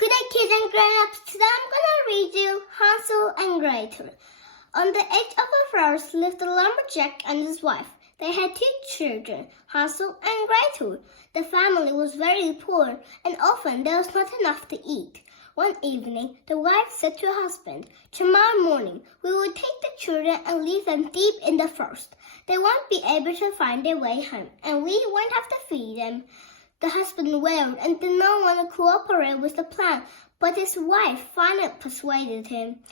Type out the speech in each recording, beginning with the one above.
Good day, kids and grown-ups. Today I'm gonna read you Hansel and Gretel. On the edge of a forest lived a lumberjack and his wife. They had two children, Hansel and Gretel. The family was very poor, and often there was not enough to eat. One evening, the wife said to her husband, "Tomorrow morning, we will take the children and leave them deep in the forest. They won't be able to find their way home, and we won't have to feed them." The husband wailed and did not want to cooperate with the plan, but his wife finally persuaded him.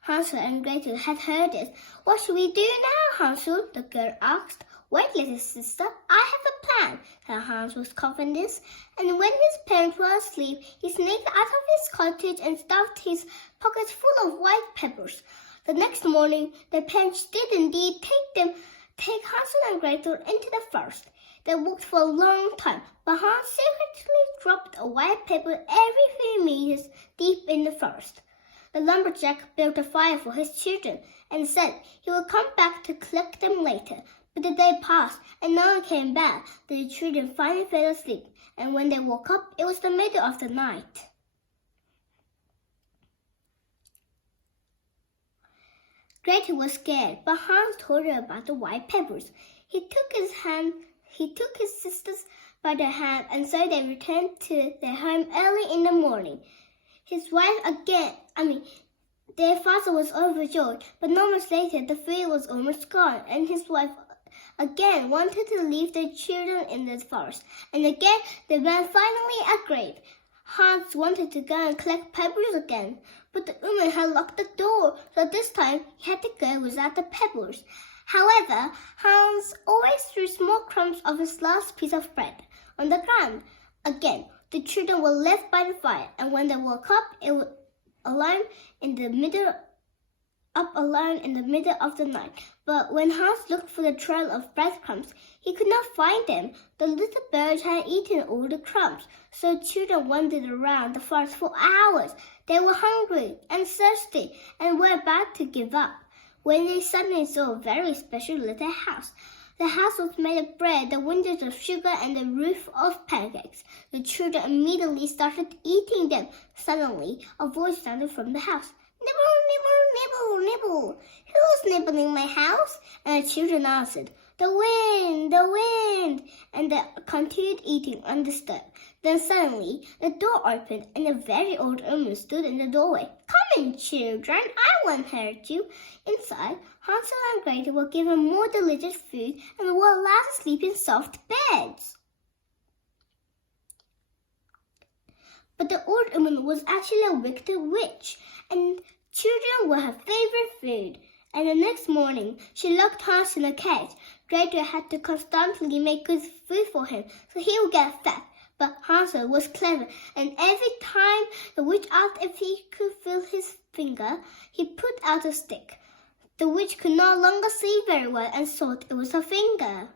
Hansel and Gretel had heard it. "What should we do now, Hansel?" the girl asked. "Wait, little sister, I have a plan," said Hans with confidence. And when his parents were asleep, he sneaked out of his cottage and stuffed his pockets full of white peppers. The next morning, the parents did indeed take Hansel and Gretel into the forest. They walked for a long time, but Hans secretly dropped a white pepper every few meters deep in the forest. The lumberjack built a fire for his children and said he would come back to collect them later. But the day passed and no one came back. The children finally fell asleep, and when they woke up, it was the middle of the night. Gretel was scared, but Hans told her about the white peppers. He took his sisters by the hand, and so they returned to their home early in the morning. Their father was overjoyed, but not much later the food was almost gone, and his wife again wanted to leave their children in the forest, and again the man finally agreed. Hans wanted to go and collect peppers again, but the woman had locked the door, so this time he had to go without the peppers. However, Hans always threw small crumbs of his last piece of bread on the ground. Again, the children were left by the fire, and when they woke up, it was alone in the middle of the night. But when Hans looked for the trail of breadcrumbs, he could not find them. The little birds had eaten all the crumbs, so children wandered around the forest for hours. They were hungry and thirsty and were about to give up, when they suddenly saw a very special little house. The house was made of bread, the windows of sugar, and the roof of pancakes. The children immediately started eating them. Suddenly, a voice sounded from the house. "Nibble, nibble, nibble, nibble. Who's nibbling my house?" And the children answered, "The wind, the wind." And they continued eating undisturbed. Then suddenly, the door opened and a very old woman stood in the doorway. "Come in, children, I won't hurt you." Inside, Hansel and Gretel were given more delicious food and were allowed to sleep in soft beds. But the old woman was actually a wicked witch, and children were her favorite food. And the next morning, she locked Hans in a cage. Gretel had to constantly make good food for him, so he would get fat. But Hansel was clever, and every time the witch asked if he could feel his finger, he put out a stick. The witch could no longer see very well and thought it was her finger.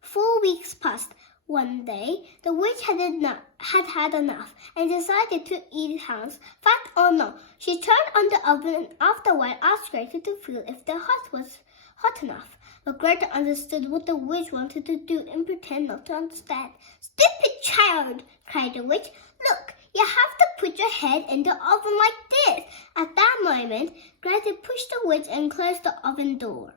4 weeks passed. One day, the witch had had enough and decided to eat Hans, fat or not. She turned on the oven and after a while asked Gretel to feel if the hot was hot enough. But Gretel understood what the witch wanted to do and pretended not to understand. "Stupid child!" cried the witch. "Look, you have to put your head in the oven like this." At that moment, Gretel pushed the witch and closed the oven door.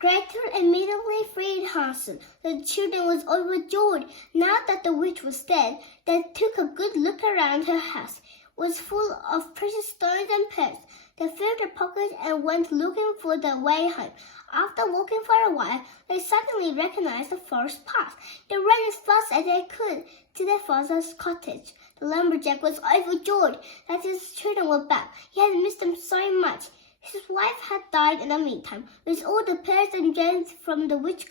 Gretel immediately freed Hansel. The children was overjoyed. Now that the witch was dead, they took a good look around her house. It was full of precious stones and pearls. They filled their pockets and went looking for their way home. After walking for a while, they suddenly recognized the forest path. They ran as fast as they could to their father's cottage. The lumberjack was overjoyed that his children were back. He had missed them so much. His wife had died in the meantime. With all the pearls and gems from the witch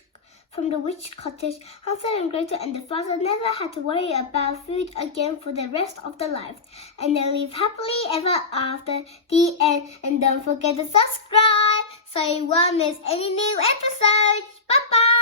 cottage, Hansel and Gretel and the father never had to worry about food again for the rest of their lives. And they live happily ever after. The end. And don't forget to subscribe so you won't miss any new episodes. Bye-bye!